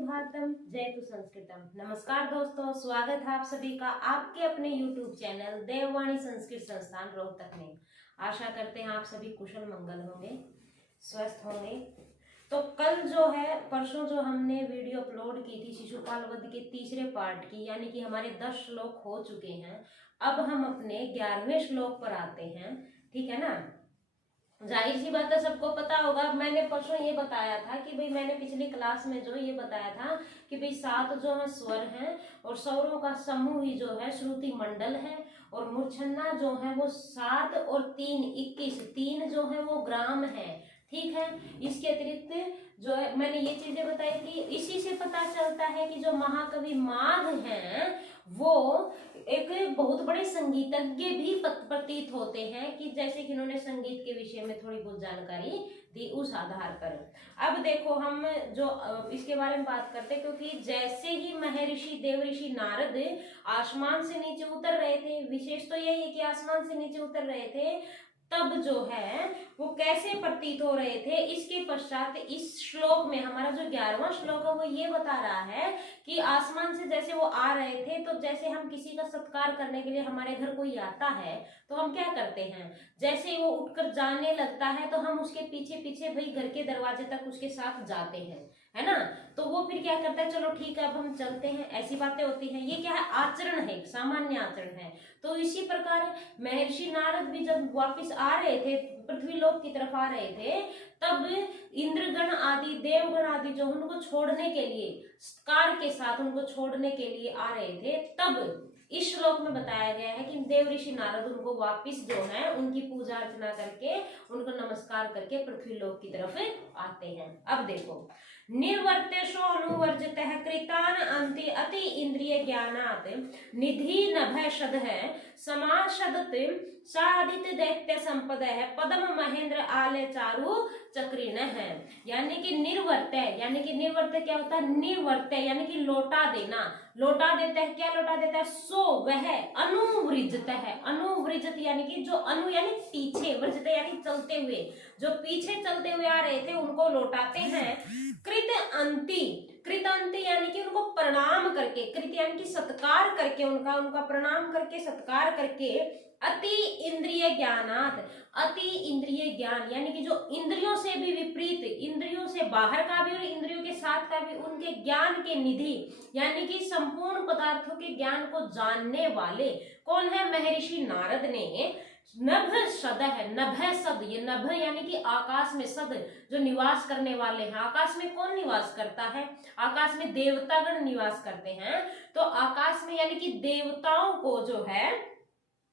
भारतम जयतु संस्कृतम। नमस्कार दोस्तों, स्वागत है आप सभी का आपके अपने YouTube चैनल देववाणी संस्कृत संस्थान रोहतक में। आशा करते हैं आप सभी कुशल मंगल होंगे, स्वस्थ होंगे। तो कल जो है परसों जो हमने वीडियो अपलोड की थी शिशुपाल वध के तीसरे पार्ट की, यानी कि हमारे 10 श्लोक हो चुके हैं। अब हम अपने 11वें श्लोक पर आते हैं, ठीक है ना। जाहिर सी बात है, सबको पता होगा। मैंने परसों ये बताया था कि भाई मैंने पिछली क्लास में जो ये बताया था कि भाई 7 जो है स्वर हैं और स्वरों का समूह ही जो है श्रुति मंडल है, और मूर्छना जो है वो 7 और 3 21 3 जो है वो ग्राम है, ठीक है। इसके अतिरिक्त जो है मैंने ये चीजें बताई थी। इसी से पता चलता है कि जो महाकवि माघ हैं वो एक बहुत बड़े संगीतज्ञ भी प्रतीत होते हैं, कि जैसे कि इन्होंने संगीत के विषय में थोड़ी बहुत जानकारी दी उस आधार पर। अब देखो हम जो इसके बारे में बात करते हैं, क्योंकि जैसे ही महर्षि देवऋषि नारद आसमान से नीचे उतर रहे थे, विशेष तो यही है कि आसमान से नीचे उतर रहे थे, तब जो है वो कैसे प्रतीत हो रहे थे। इसके पश्चात इस श्लोक में हमारा जो 11वां श्लोक है वो ये बता रहा है कि आसमान से जैसे वो आ रहे थे, तो जैसे हम किसी का सत्कार करने के लिए हमारे घर कोई आता है तो हम क्या करते हैं, जैसे वो उठकर जाने लगता है तो हम उसके पीछे पीछे भाई घर के दरवाजे तक उसके साथ जाते हैं, है ना। तो वो फिर क्या करता है, चलो ठीक है अब हम चलते हैं, ऐसी बातें होती हैं। ये क्या है, आचरण है, सामान्य आचरण है। तो इसी प्रकार महर्षि नारद भी जब वापस आ रहे थे, पृथ्वी लोक की तरफ आ रहे थे, तब इंद्रगण आदि देवगण आदि जो उनको छोड़ने के लिए सत्कार के साथ उनको छोड़ने के लिए आ रहे थे, तब इस श्लोक में बताया गया है कि देव ऋषि नारद उनको वापिस जो है उनकी पूजा अर्चना करके उनको नमस्कार करके पृथ्वी लोक की तरफ आते हैं। अब देखो, निर्वर्तेषो अनुवर्जितः कृतान अंति अति इंद्रिय ज्ञानात् निधि नभयशद है समाशदत साधित दैत्य संपद है पदम महेंद्र आले चारु चक्रिण है। यानी कि निर्वर्त्य, यानी कि निर्वर्त्य क्या होता है, निर्वर्त्य यानी कि लौटा देना, लौटा देता है। क्या लौटा देता है, सो वह अनुवृजत है। अनुवृजत यानी कि जो अनु यानी पीछे, वृजत यानी चलते हुए, जो पीछे चलते हुए आ रहे थे उनको लौटाते हैं। कृत अंति, कृत अंति यानी कि उनको प्रणाम करके, कृत यानी कि सत्कार करके, उनका प्रणाम करके सत्कार करके, अति इंद्रिय ज्ञानात, अति इंद्रिय ज्ञान यानी कि जो इंद्रियों से भी विपरीत, इंद्रियों से बाहर का भी और इंद्रियों के साथ का भी, उनके ज्ञान के निधि यानी कि संपूर्ण पदार्थों के ज्ञान को जानने वाले कौन है, महर्षि नारद ने नभ सद है। नभ सद, ये नभ यानी कि आकाश में, सद जो निवास करने वाले हैं। आकाश में कौन निवास करता है, आकाश में देवतागण निवास करते हैं। तो आकाश में यानी कि देवताओं को जो है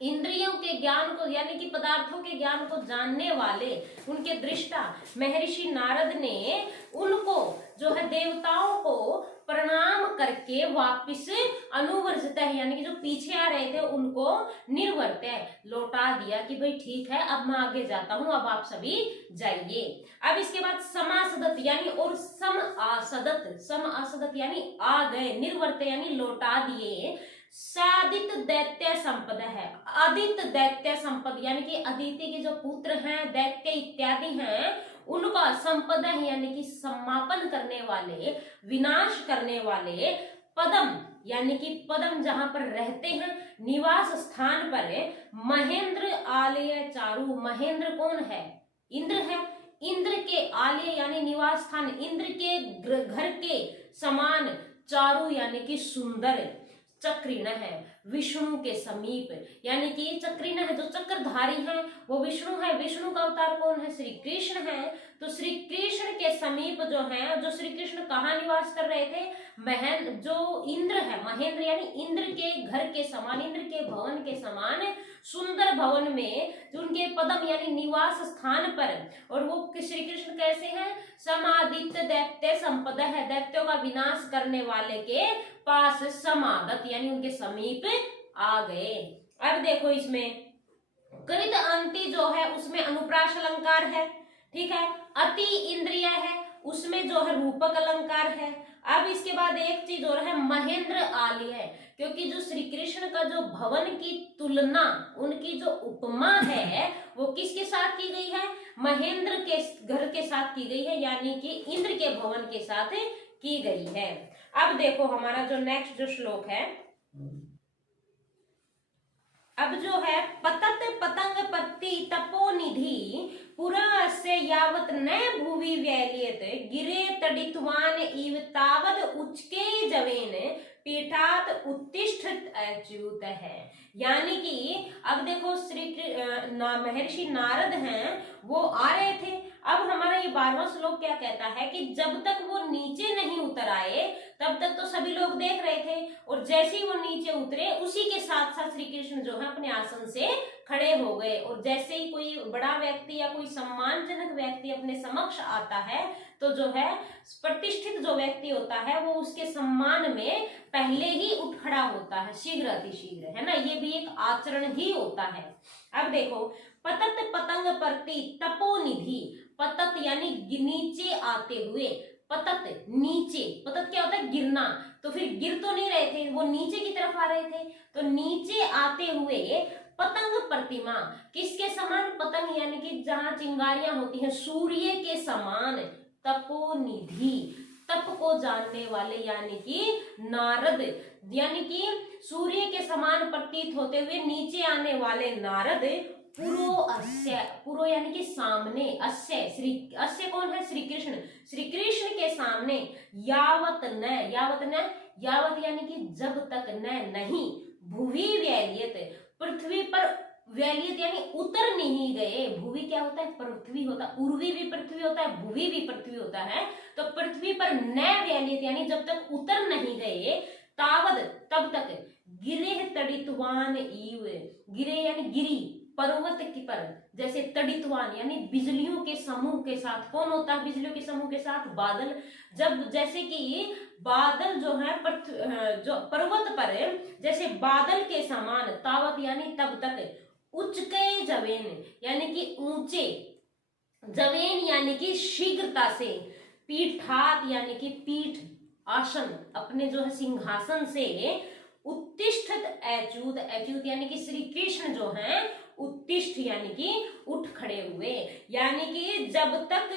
इंद्रियों के ज्ञान को यानी कि पदार्थों के ज्ञान को जानने वाले उनके दृष्टा महर्षि नारद ने उनको जो है देवताओं को प्रणाम करके वापिस अनुवर्जित है, यानी कि जो पीछे आ रहे थे उनको निर्वर्त्य लौटा दिया कि भाई ठीक है अब मैं आगे जाता हूं, अब आप सभी जाइए। अब इसके बाद समासदत यानी और सम आसदत, सम आसदत यानी आ गए, निर्वर्त्य यानी लौटा दिए। सादित दैत्य संपद है, आदित दैत्य संपद यानी कि अदिति के जो पुत्र हैं, दैत्य इत्यादि हैं, उनका संपद है यानी कि समापन करने वाले, विनाश करने वाले। पदम यानी कि पदम जहां पर रहते हैं, निवास स्थान पर महेंद्र आलय चारु, महेंद्र कौन है, इंद्र है। इंद्र के आलय यानी निवास स्थान, इंद्र के घर के समान, चारु यानी कि सुंदर, चक्रिण है विष्णु के समीप, यानी कि चक्रिण है जो चक्रधारी है वो विष्णु है। विष्णु का अवतार कौन है, श्री कृष्ण है। तो श्री कृष्ण के समीप जो है, जो श्री कृष्ण कहाँ निवास कर रहे थे, महेंद्र जो इंद्र है, महेंद्र यानी इंद्र के घर के समान, इंद्र के भवन के समान सुंदर भवन में, जो उनके पदम यानी निवास स्थान पर। और वो श्री कृष्ण कैसे हैं, समादित्य दैत्य संपद है, दैत्यों का विनाश करने वाले के पास समागत यानी उनके समीप आ गए। अब देखो इसमें कृत अंति जो है उसमें अनुप्रास अलंकार है, ठीक है। अति इंद्रिय है उसमें जो है रूपक अलंकार है। अब इसके बाद एक चीज और है, महेंद्र आलय है, क्योंकि जो श्री कृष्ण का जो भवन की तुलना, उनकी जो उपमा है वो किसके साथ की गई है, महेंद्र के घर के साथ की गई है, यानी कि इंद्र के भवन के साथ की गई है। अब देखो हमारा जो नेक्स्ट जो श्लोक है, अब जो है पतत पतंग पत्ति तपोनिधि पुरा से यावत न भुवि व्यलियत गिरे तडितवान इव तावद उचके जवेन पीठात उत्तिष्ठत अच्युत है। यानी कि अब देखो महर्षि नारद हैं, वो आ रहे थे। अब हमारा ये 12वां श्लोक क्या कहता है कि जब तक वो नीचे नहीं उतर आए तब तक तो सभी लोग देख रहे थे, और जैसे ही वो नीचे उतरे उसी के साथ साथ श्री कृष्ण जो है अपने आसन से खड़े हो गए। और जैसे ही कोई बड़ा व्यक्ति या कोई सम्मानजनक व्यक्ति अपने समक्ष आता है तो जो है प्रतिष्ठित जो व्यक्ति होता है वो उसके सम्मान में पहले ही उठ खड़ा होता है, शीघ्र अतिशीघ्र, है ना। ये भी एक आचरण ही होता है। अब देखो पतत पतंग परति तपोनिधि, पतत यानी नीचे आते हुए, पतत नीचे, पतत क्या होता है गिरना, तो फिर गिर तो नहीं रहे थे, वो नीचे की तरफ आ रहे थे, तो नीचे आते हुए पतंग प्रतिमा, किसके समान, पतंग यानी कि जहां चिंगारियां होती हैं, सूर्य के समान, तपोनिधि तप को जानने वाले यानी कि नारद, यानी कि सूर्य के समान प्रतीत होते हुए नीचे आने वाले नारद पुरो अस्य, पुरो यानी कि सामने, अस्य श्री, अस्य कौन है, श्री कृष्ण, श्री कृष्ण के सामने यावत न, यावत न, यावत यानी कि जब तक न नहीं, भुवि व्यलियत पृथ्वी पर, व्यलियत यानी उतर नहीं गए, भुवि क्या होता है, पृथ्वी होता है, उर्वी भी पृथ्वी होता है, भुवि भी पृथ्वी होता है, तो पृथ्वी पर न व्यलियत यानी जब तक उतर नहीं गए, तावद तब तक, गिरे तड़ितवान ईव, गिरे यानी गिरी, पर्वत की पर, जैसे तड़ितवान यानी बिजलियों के समूह के साथ, कौन होता है बिजलियों के समूह के साथ, बादल, जब जैसे कि बादल जो है जो पर्वत पर जैसे बादल के समान, तावत यानी तब तक, उच्चके जवेन यानी कि ऊंचे, जवेन यानी कि शीघ्रता से, पीठात यानी कि पीठ, आसन, अपने जो है सिंहासन से, उत्तिष्ठत अच्युत, अच्युत यानी कि श्री कृष्ण जो हैं उत्तिष्ठ यानी कि उठ खड़े हुए, यानी कि जब तक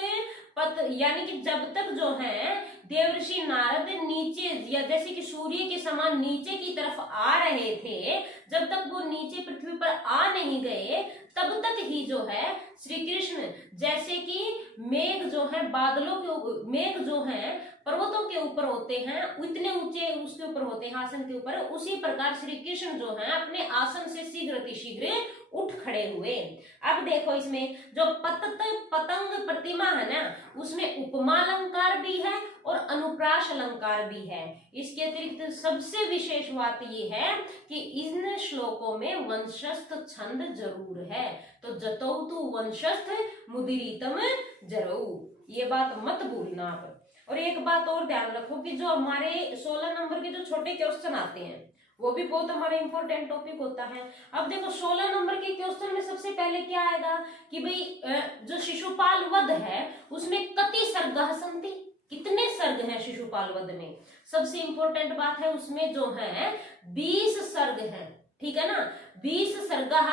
यानी कि जब तक जो है देवर्षि नारद नीचे, या जैसे कि सूर्य के समान नीचे की तरफ आ रहे थे, जब तक वो नीचे पृथ्वी पर आ नहीं गए तब तक ही जो है श्री कृष्ण, जैसे कि मेघ जो है बादलों के, मेघ जो है पर्वतों के ऊपर होते हैं, इतने ऊंचे उसके ऊपर होते हैं आसन के ऊपर, उसी प्रकार श्री कृष्ण जो है अपने आसन से शीघ्र अतिशीघ्र उठ खड़े हुए। अब देखो इसमें जो पतंग प्रतिमा है ना, उसमें उपमा अलंकार भी है और अनुप्रास अलंकार भी है। इसके अतिरिक्त सबसे विशेष बात ये है कि इन श्लोकों में वंशस्थ छंद जरूर है, तो जतौ तु वंशस्थ मुदिरितम जरऊ, ये बात मत भूलना आप। और एक बात और ध्यान रखो कि जो हमारे 16 नंबर के जो छोटे क्वेश्चन आते हैं वो भी बहुत हमारा इंपॉर्टेंट टॉपिक होता है। अब देखो 16 नंबर के क्वेश्चन में सबसे पहले क्या आएगा कि भाई जो शिशुपाल वध है उसमें कति सर्गः सन्ति, कितने सर्ग हैं शिशुपाल वध में, सबसे इंपॉर्टेंट बात है उसमें जो है 20 सर्ग हैं, ठीक है ना, 20 सर्गः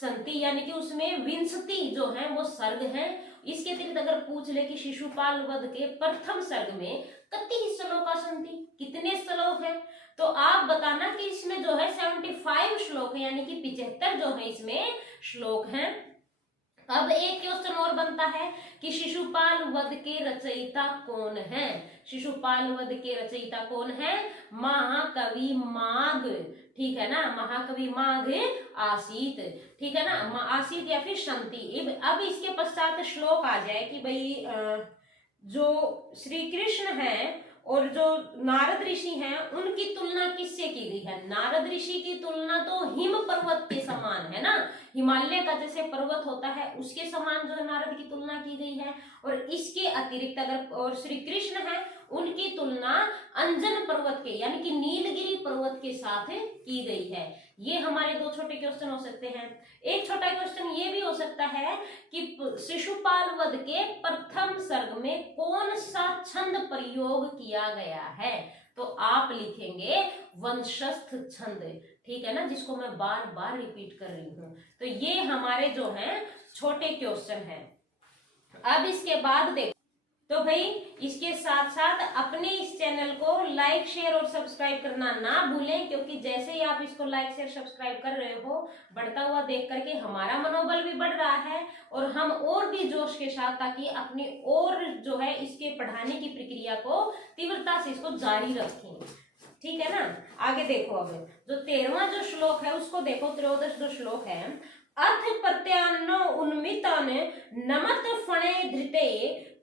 सन्ति, यानी कि उसमें 20 जो है वो सर्ग हैं। इसके अतिरिक्त अगर पूछ ले कि शिशुपाल वध के प्रथम सर्ग में कति श्लोका सन्ति, कितने श्लोक हैं, तो आप बताना कि इसमें जो है 75 श्लोक है, यानी कि 75 जो है इसमें श्लोक हैं। अब एक क्वेश्चन और बनता है कि शिशुपाल वध के रचयिता कौन है, शिशुपाल वध के रचयिता कौन है, महाकवि माघ, ठीक है ना, महाकवि माघ आसीत, ठीक है ना, आसीत या फिर शंति। अब इसके पश्चात श्लोक आ जाए कि भाई जो श्री कृष्ण है और जो नारद ऋषि हैं उनकी तुलना किससे की गई है, नारद ऋषि की तुलना तो हिम पर्वत के समान है ना, हिमालय का जैसे पर्वत होता है उसके समान जो है नारद की तुलना की गई है। और इसके अतिरिक्त अगर और श्री कृष्ण है उनकी तुलना अंजन पर्वत के यानी कि नीलगिरी पर्वत के साथ की गई है। ये हमारे दो छोटे क्वेश्चन हो सकते हैं। एक छोटा क्वेश्चन ये भी हो सकता है कि शिशुपाल वध के प्रथम सर्ग में कौन सा छंद प्रयोग किया गया है, तो आप लिखेंगे वंशस्थ छंद, ठीक है ना, जिसको मैं बार बार रिपीट कर रही हूं। तो ये हमारे जो हैं छोटे क्वेश्चन हैं। अब इसके बाद देखो तो भाई इसके साथ साथ अपने इस चैनल को लाइक शेयर और सब्सक्राइब करना ना भूलें, क्योंकि जैसे ही आप इसको लाइक शेयर सब्सक्राइब कर रहे हो, बढ़ता हुआ देख करके हमारा मनोबल भी बढ़ रहा है और हम और भी जोश के साथ ताकि अपनी और जो है इसके पढ़ाने की प्रक्रिया को तीव्रता से इसको जारी रखें। ठीक है ना। आगे देखो, अब जो 13वां जो श्लोक है उसको देखो। त्रयोदश जो श्लोक है, अर्थ प्रत्यान्नो उन्मितान नमत फणे धृते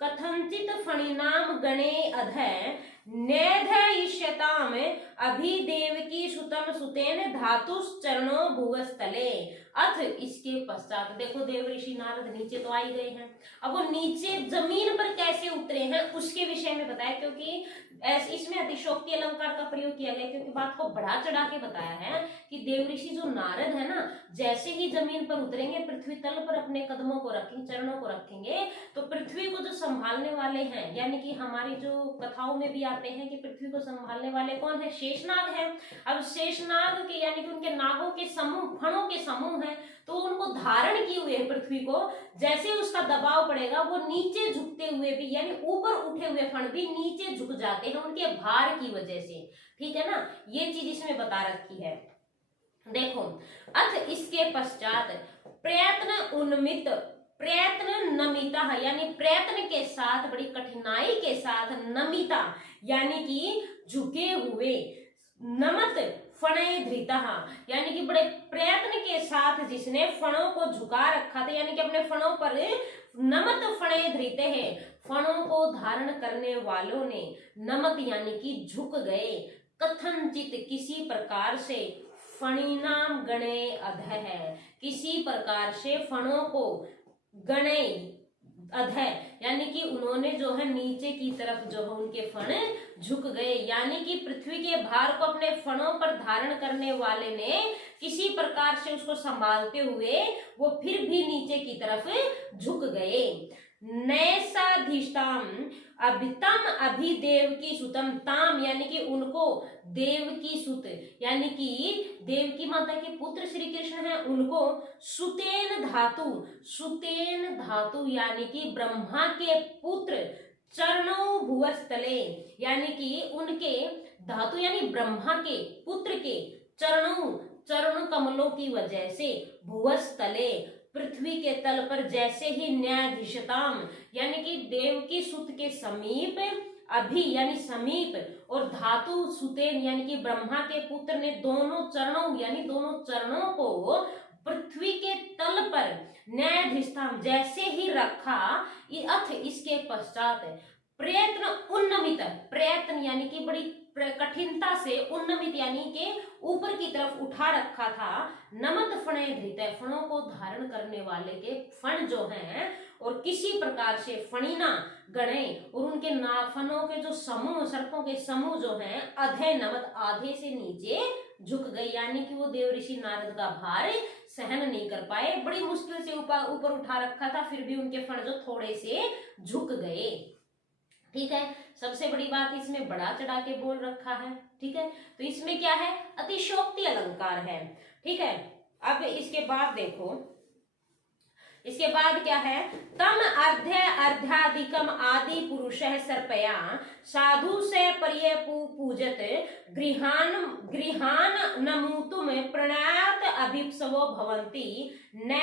कथंचित फणिनाम गणे अधय नैधयिष्यताम अभिदेवकी सुतम सुतेन धातुश्चरणो भुवस्तले। अथ इसके पश्चात देखो, देव ऋषि नारद नीचे तो आ ही गए हैं, अब वो नीचे जमीन पर कैसे उतरे हैं उसके विषय में बताया, क्योंकि इसमें अतिशोक्ति अलंकार का प्रयोग किया गया, क्योंकि बात को बढ़ा चढ़ा के बताया है कि देव ऋषि जो नारद है ना, जैसे ही जमीन पर उतरेंगे, पृथ्वी तल पर अपने कदमों को रखेंगे, चरणों को रखेंगे, तो पृथ्वी को जो संभालने वाले हैं, यानी कि हमारी जो कथाओं में भी आते हैं कि पृथ्वी को संभालने वाले कौन है, शेषनाग है। अब शेषनाग के यानी कि उनके नागों के समूह, फणों के समूह है, तो उनको धारण किए हुए पृथ्वी को, जैसे उसका दबाव पड़ेगा वो नीचे झुकते हुए भी, यानी ऊपर उठे हुए फण भी नीचे झुक जाते हैं उनके भार की वजह से। ठीक है ना, ये चीज इसमें बता रखी है। देखो, अथ इसके पश्चात प्रयत्न उन्मित, प्रयत्न नमिता है, यानी प्रयत्न के साथ, बड़ी कठिनाई के साथ, नमिता यानी कि झुके हुए, नमत फणे धृता, यानी कि बड़े प्रयत्न के साथ जिसने फणों को झुका रखा था, यानी कि अपने फणों पर नमत फणे धृते हैं, फणों को धारण करने वालों ने, नमत यानी कि झुक गए, कथनचित किसी प्रकार से, फणिनाम गणे अधः है, किसी प्रकार से फणों को, गणे अधः यानी कि उन्होंने जो है नीचे की तरफ जो है उनके फण झुक गए, यानी कि पृथ्वी के भार को अपने फणों पर धारण करने वाले ने किसी प्रकार से उसको संभालते हुए वो फिर भी नीचे की तरफ झुक गए। नैसाधिष्ठाम अभितम अभिदेव की सुतम ताम, यानी कि उनको देव की सुत, यानी कि देव की माता के पुत्र श्री कृष्ण हैं, उनको सुतेन धातु, सुतेन धातु यानी कि ब्रह्मा के पुत्र, चरणों भुवस्तले यानी कि उनके धातु यानी ब्रह्मा के पुत्र के चरणों, चरण कमलों की वजह से, भुवस्तले पृथ्वी के तल पर जैसे ही, न्यायाधीशताम यानी कि देव की सुत के समीप, अभी यानी समीप, और धातु सुतेन यानी कि ब्रह्मा के पुत्र ने दोनों चरणों यानी दोनों चरणों को पृथ्वी के तल पर न्यायाधीशताम जैसे ही रखा, अथ इसके पश्चात प्रयत्न उन्नमित, प्रयत्न यानी कि बड़ी कठिनता से, उन्नमित यानी के ऊपर की तरफ उठा रखा था, नमत फणे धृत, फणों को धारण करने वाले के फण जो हैं, और किसी प्रकार से फणिना गणे, और उनके फणों के जो समूह, सर्पों के समूह जो हैं, अधे नमत आधे से नीचे झुक गए, यानी कि वो देव ऋषि नारद का भार सहन नहीं कर पाए, बड़ी मुश्किल से ऊपर उठा रखा था, फिर भी उनके फण जो थोड़े से झुक गए। ठीक है, सबसे बड़ी बात इसमें बढ़ा चढ़ा के बोल रखा है। ठीक है, तो इसमें क्या है, अतिशोक्ति अलंकार है। ठीक है, अब इसके बाद देखो, इसके बाद क्या है, तम अर्ध्य अर्ध्याधिकम आदि पुरुष सर्पया साधु से पर्ये पूजत गृहान गृहान नमूतुम प्रणात अभिप्सवो भवंती न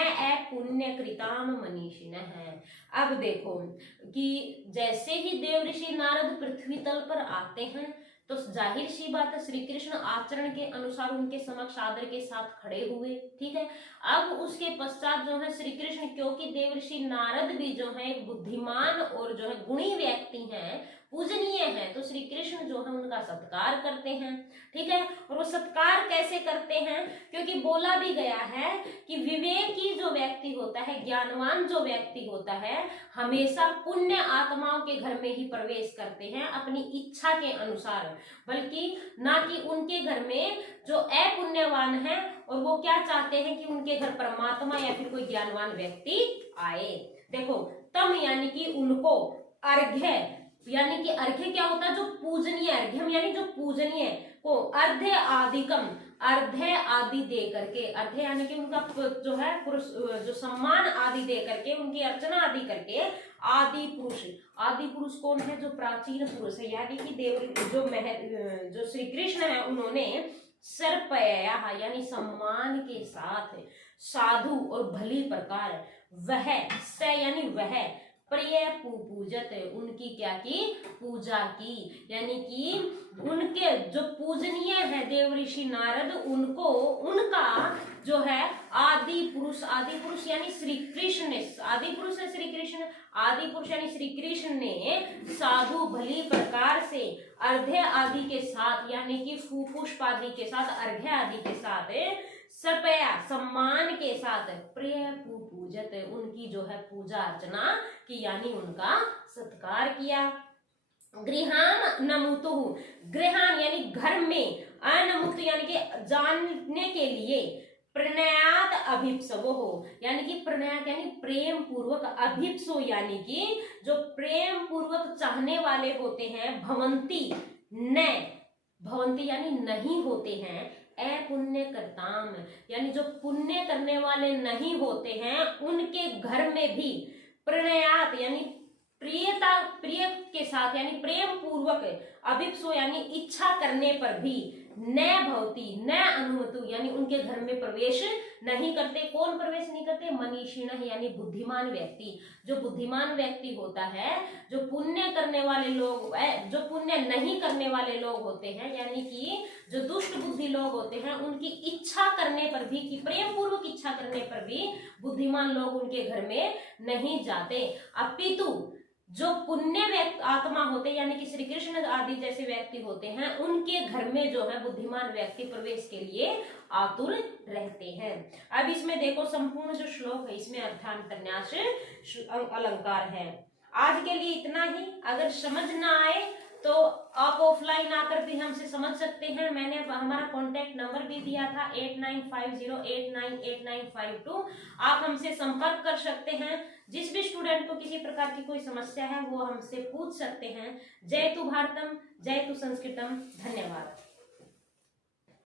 पुण्य कृताम मनीषिण है। अब देखो कि जैसे ही देव ऋषि नारद पृथ्वी तल पर आते हैं, तो जाहिर सी बात है श्री कृष्ण आचरण के अनुसार उनके समक्ष आदर के साथ खड़े हुए। ठीक है, अब उसके पश्चात जो है श्री कृष्ण, क्योंकि देव ऋषि नारद भी जो है एक बुद्धिमान और जो है गुणी व्यक्ति हैं, पूजनीय हैं, तो श्री कृष्ण जो है उनका सत्कार करते हैं। ठीक है, और वो सत्कार कैसे करते हैं, क्योंकि बोला भी गया है कि विवेकी जो व्यक्ति होता है, ज्ञानवान जो व्यक्ति होता है, हमेशा पुण्य आत्माओं के घर में ही प्रवेश करते हैं अपनी इच्छा के अनुसार, बल्कि ना कि उनके घर में जो अपुण्यवान है और वो क्या चाहते हैं कि उनके घर परमात्मा या फिर कोई ज्ञानवान व्यक्ति आए। देखो, तम यानी कि उनको, अर्घ्य यानी कि अर्घ्य क्या होता है, जो पूजनीय, अर्घ्यम यानी जो पूजनीय को, अर्ध्य आदिकम, अर्ध्य आदि दे करके, अर्ध्य यानी कि उनका जो है जो सम्मान आदि दे करके, उनकी अर्चना आदि करके, आदि पुरुष। आदि पुरुष कौन है? जो प्राचीन पुरुष है, यानी कि जो श्री कृष्ण है उन्होंने सर्पया यानी सम्मान के साथ साधु और भली प्रकार वह यानी वह प्रिय पूजत उनकी क्या की? पूजा की। यानी कि उनके जो पूजनीय है देव ऋषि नारद, उनको उनका जो है आदि पुरुष यानी श्री कृष्ण ने, आदि पुरुष है श्री कृष्ण, आदि पुरुष यानी श्री कृष्ण ने साधु भली प्रकार से अर्घ्य आदि के साथ यानी कि पुष्प आदि के साथ, अर्घ्य आदि के साथ सर्पया सम्मान के साथ प्रिय पूजत उनकी जो है पूजा अर्चना की, यानी उनका सत्कार किया। गृहान नमुतु, गृहान यानी घर में, अनमुत यानी कि जानने के लिए, प्रणयात अभिप्सवो हो यानी कि प्रणयात यानी प्रेम पूर्वक, अभिप्सो यानी कि जो प्रेम पूर्वक चाहने वाले होते हैं, भवंती न, भवंती यानी नहीं होते हैं, अपुण्य करताम यानी जो पुण्य करने वाले नहीं होते हैं उनके घर में भी प्रणयात यानी प्रिय के साथ यानी प्रेम पूर्वक, अभिप्सो यानी इच्छा करने पर भी, न भवती न अनुमतु यानी उनके घर में प्रवेश नहीं करते। कौन प्रवेश नहीं करते? मनीषिण यानी बुद्धिमान व्यक्ति। जो बुद्धिमान व्यक्ति होता है, जो पुण्य करने वाले लोग, जो पुण्य नहीं करने वाले लोग होते हैं, यानी कि जो दुष्ट बुद्धि लोग होते हैं, उनकी इच्छा करने पर भी, कि प्रेम पूर्वक इच्छा करने पर भी बुद्धिमान लोग उनके घर में नहीं जाते। अपितु जो पुण्य आत्मा होते यानी कि श्री कृष्ण आदि जैसे व्यक्ति होते हैं, उनके घर में जो है बुद्धिमान व्यक्ति प्रवेश के लिए आतुर रहते हैं। अब इसमें देखो संपूर्ण जो श्लोक है इसमें अर्थांतरन्यास अलंकार है। आज के लिए इतना ही। अगर समझ ना आए तो आप ऑफलाइन आकर भी हमसे समझ सकते हैं। मैंने हमारा कॉन्टेक्ट नंबर भी दिया था 8950898952। आप हमसे संपर्क कर सकते हैं। जिस भी स्टूडेंट को किसी प्रकार की कोई समस्या है वो हमसे पूछ सकते हैं। जय तु भारतम, जय तु संस्कृतम। धन्यवाद।